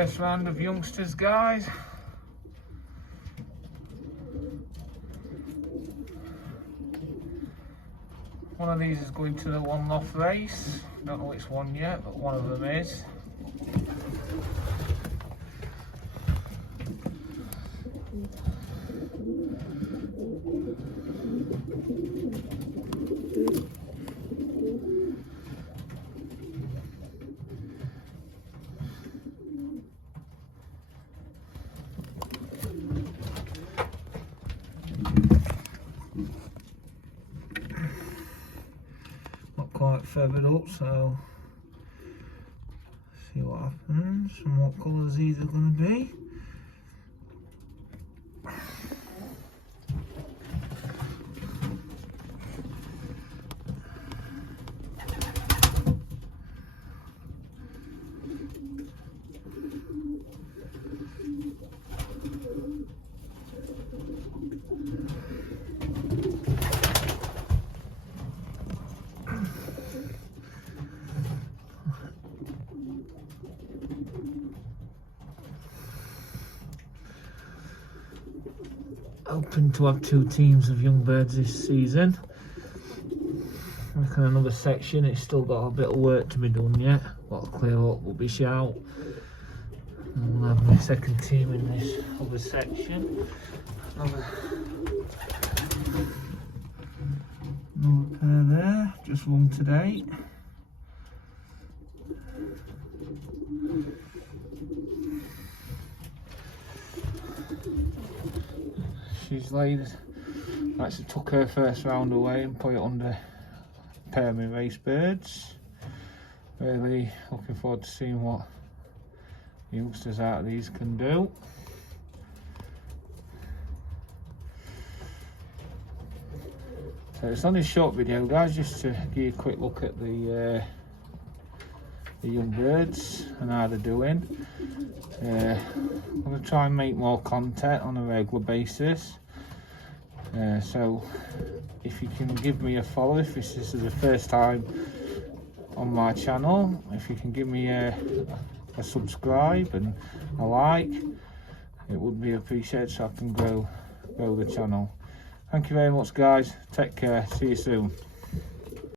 first round of youngsters, guys. One of these is going to the one-off race. Don't know which one yet, but one of them is. Quite feathered up, so see what happens and what colours these are going to be. Hoping to have 2 teams of young birds this season. I reckon another section, it's still got a bit of work to be done yet. Got to clear up rubbish out. And we'll have my second team in this other section. Another pair there, just one today. She's laid, actually took her first round away and put it under a pair of my race birds. Really looking forward to seeing what the youngsters out of these can do. So it's only a short video, guys, just to give you a quick look at the young birds and how they're doing. I'm going to try and make more content on a regular basis. So if you can give me a follow, if this is the first time on my channel, if you can give me a subscribe and a like, it would be appreciated so I can grow the channel. Thank you very much, guys. Take care. See you soon.